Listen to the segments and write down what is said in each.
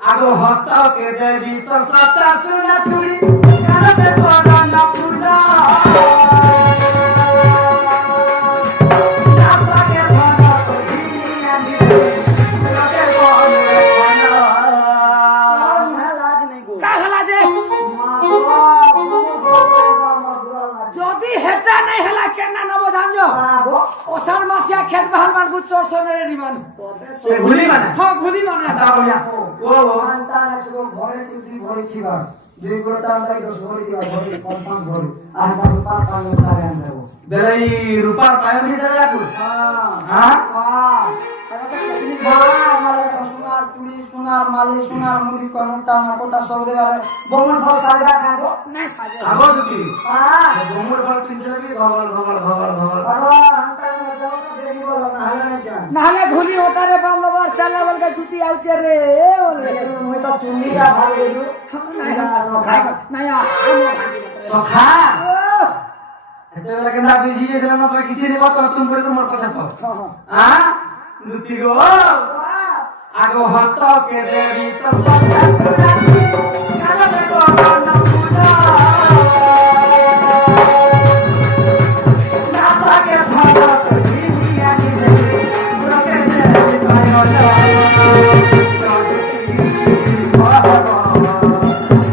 আগো হত কে দেবী তো সতা শুনা ছুরি কানতে তোরা না ফুলা নাপাকে ভালো কইনি আমি তোকে বলে খানা লাজ নাই গো কাহলা যে যদি হেটা নাই হেলা কেনা নব জানজো ওসার মাসিয়া খেত বহাল মান গু 400 রে রিমান সে ভুলি মানে হ্যাঁ ভুলি মানে তাওয়া ও আনতা আসবো ঘরে তুই ঘরে ছিবা দুই গোটা আনতা 10 ঘরে দিবা ঘরে 5 ঘরে আর তা রূপা পানো সারে আনবো বেলাই রূপা পায় নি দাদা কো হ্যাঁ হ্যাঁ সারা তো কেনি মালে সোনার চুড়ি সোনার মালে সোনার মুড়ি কোনটা না কোটা সব দেবার বমন ফল সাজা খাবো নাই সাজা খাবো কি হ্যাঁ বমন ফল কিনতে যাবি ভগবান ভগবান ভগবান ভগবান আরে আনতা না যাও তো দেবি বলো না হলে না জান না হলে ভুলি ওটারে বান্দবার চালা বলকে জুতি আউছে রে বলবে মই তো চুন্নিটা ভাগ দেলু নাই নাই আমো ভাজি সখা এতলা কেন বিজি এর না তো কিছু রে কত তুমি বলে তোমার কথা কও হ্যাঁ দুতি গো আগো হত কে দেবী তো সতা শুনা কানা দেখো না পুরা না পাকে ভালো কইনি আমি তোকে দেবী পায়ো না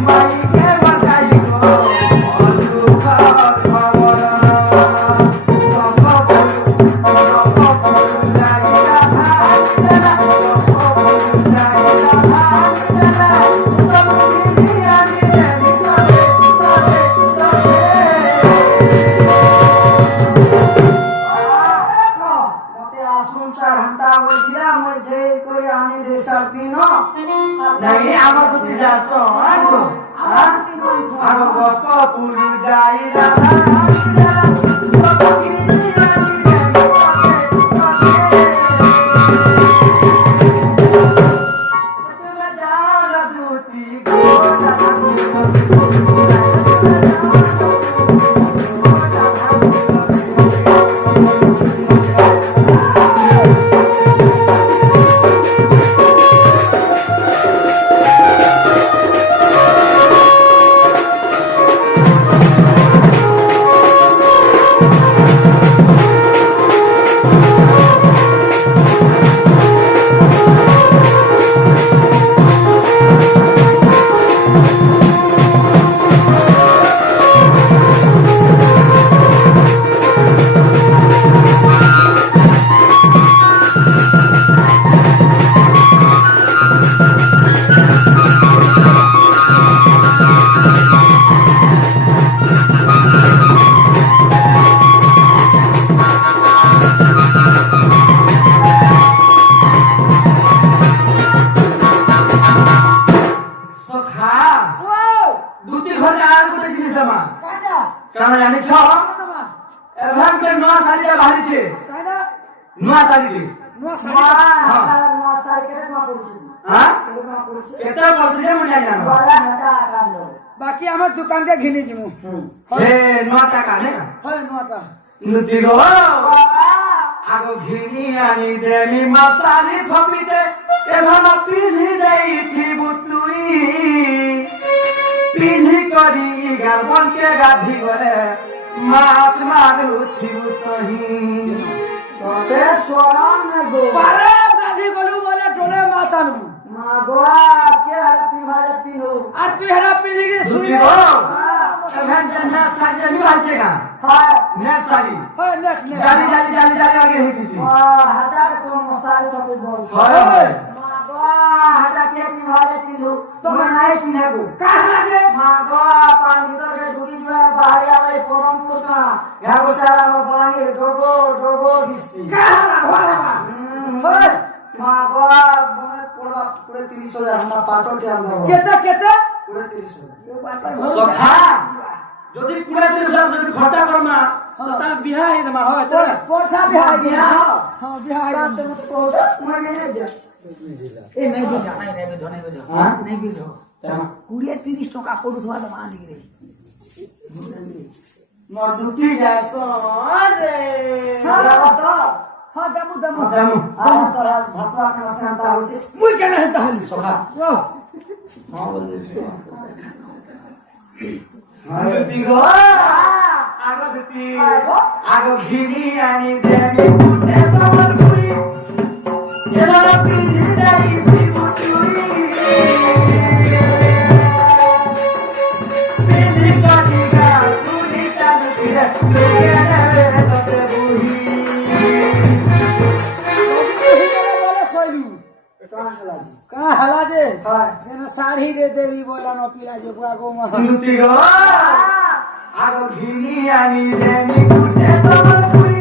মাইকে বাজাই গো नहीं आवा तो जासो आगो आगो बापा पूरी जाई কারণ আমি ছ এখন কে নয়া সারিয়া বাহিছে কাইনা নয়া সারিছে নয়া সারি নয়া পড়ছে হ্যাঁ কেটা বসলে মনে জানো বড় মোটা কান্দ বাকি আমার দোকান কে ঘিনি দিমু হে নয়া টাকা নে হে নয়া টাকা নুতি গো আগো ঘিনি আনি দেমি মশালি থপিতে এভাবে পিহি দেইছি বুতুই পিন্ধি কৰি গাবনকে গাধি গলে মাছ মাৰু থিবুতহি তোতে সোরান গো পারে গাধি গলু বলে টোলে মাছ আনবু মা গোয়া কে হাতি ভাজে পিনু আর তুই হেরা পিলি কে শুই গো এখন জন্না সাজে নি আছে গা হ্যাঁ নেট সারি হয় নেট নেট জালি জালি জালি জালি আগে হইতিছি হাটা তো মশারি তো বল হয় মা গোয়া হাটা কে পি ভাজে পিনু তোমরা নাই পিনে গো কাহলা যে মা গোয়া পান ভিতর কে ঢুকি যাবে বাহির আবে পরম পুরকা গাবো সারা পানি ডগো ডগো দিছি কাহলা ভরা হয় মা গোয়া পড়বা পুরো 30,000 আমরা পাটল কে আনবো কেতে কেতে পুরো 30,000 সখা যদি পুরা দিন যদি খরচা করমা তা বিয়া হে না হয় তো পয়সা বিয়া বিয়া हां बिया से मत को उमे नहीं दे ए नहीं दे जा नहीं दे नहीं दे हां नहीं दे जो 20-30 টাকা পড়ু থা তো মান দিরে মোর দুটি যাসো রে সারা তো हां दमु दमु দমু आ तोरा भातवा के संता होते मुई केना हेता हली সখা हां बोल दे দুটি গো আগো দুটি আগো ঘিনি আনি দেমি কুটে সবর পুরি এরা পিড়ি দাই বিমুতুরি পিড়ি কাটিগা পুরি চাঁদ পিড়ে কেনে ততে বুড়ি बोले सोइलू का हला जे हां जेना साड़ी रे देवी बोला न पिला जे बुआ गो मा দুটি গো আগো ঘিনি আনি দেমি কুটে সবর পুরি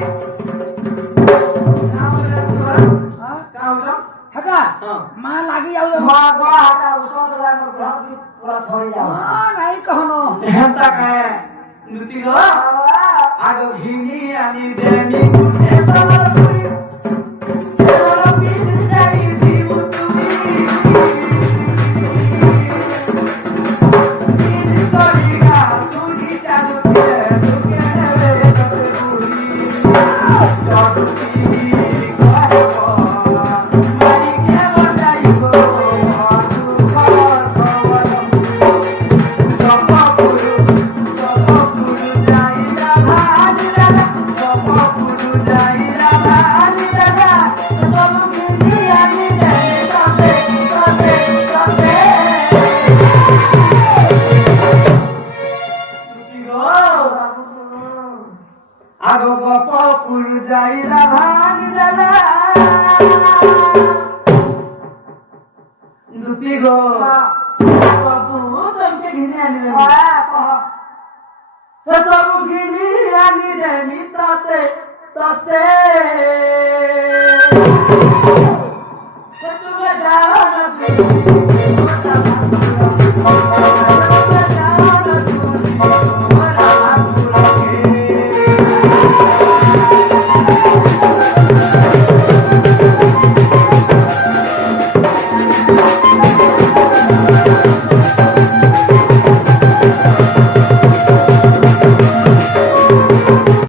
हां কাম কাম हका हां मां लागी जाऊ मां गो हटा उसो तो मोर घर की पूरा थोड़ी जाऊ हां नहीं कहनो হেতা কায় দুটি গো আগো ঘিনি আনি দেমি কুটে সবর পুরি এরা পিড়ি